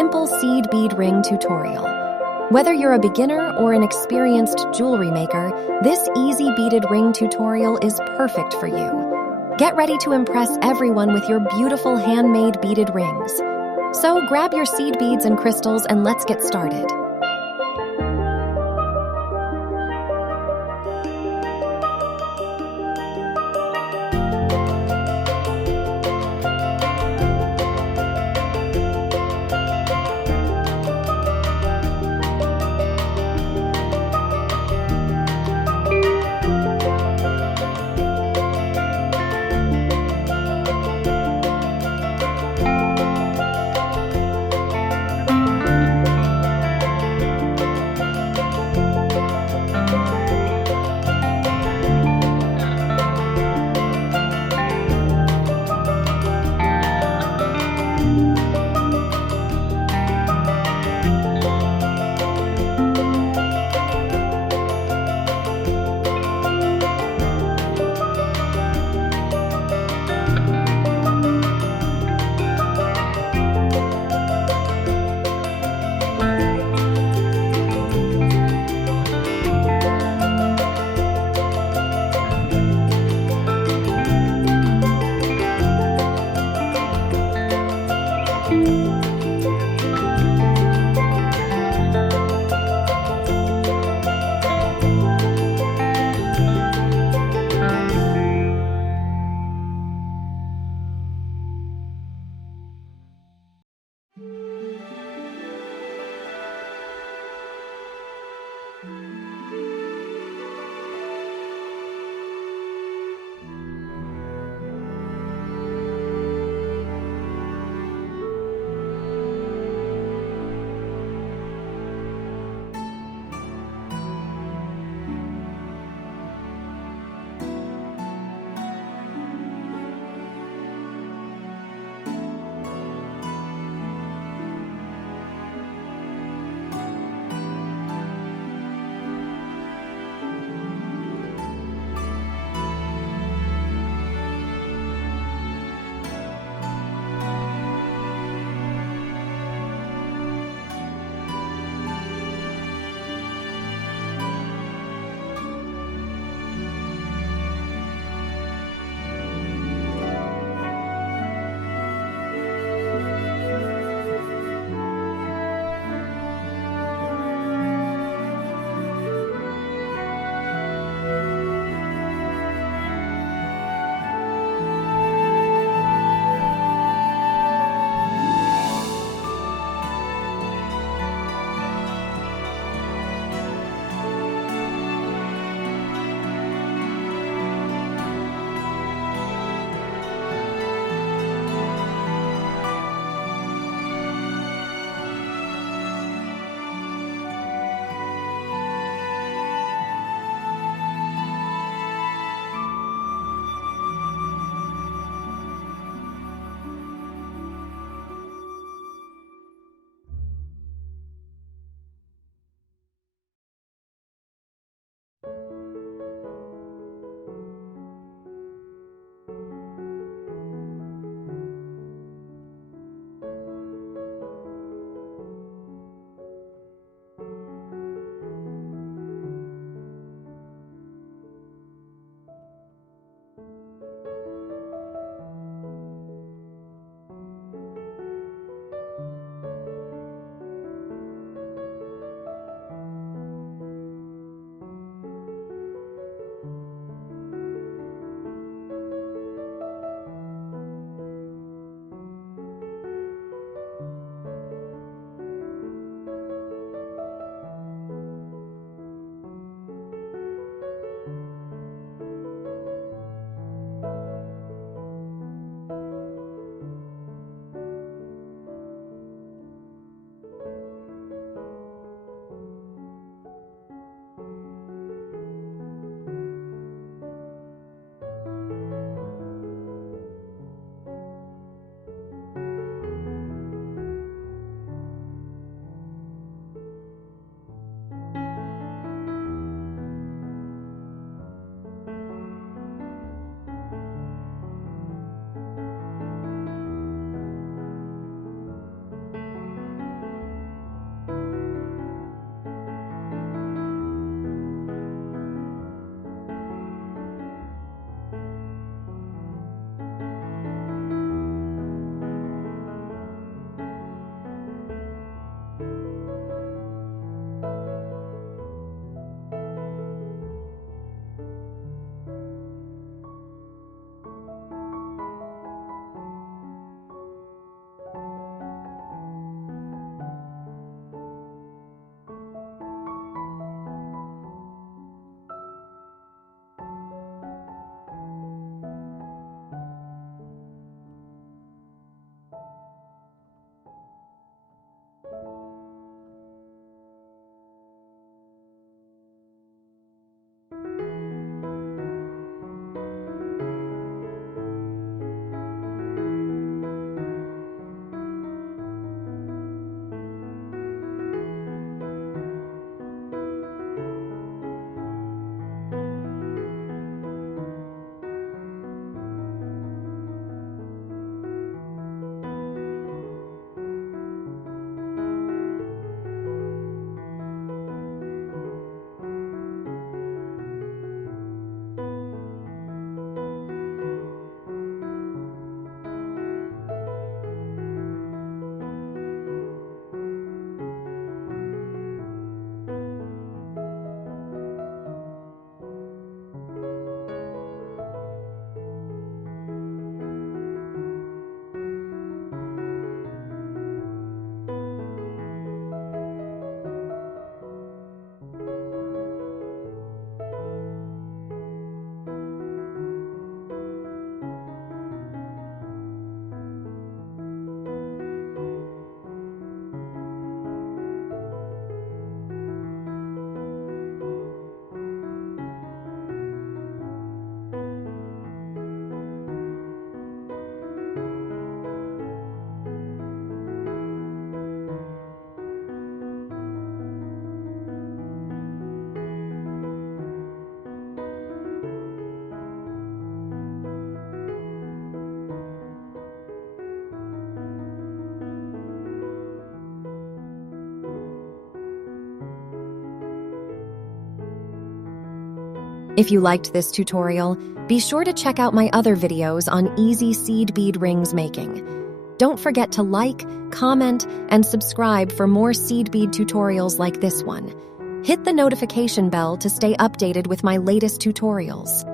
simple seed bead ring tutorial. Whether you're a beginner or an experienced jewelry maker, this easy beaded ring tutorial is perfect for you. Get ready to impress everyone with your beautiful handmade beaded rings. So grab your seed beads and crystals and let's get started. If you liked this tutorial, be sure to check out my other videos on easy seed bead rings making. Don't forget to like, comment, and subscribe for more seed bead tutorials like this one. Hit the notification bell to stay updated with my latest tutorials.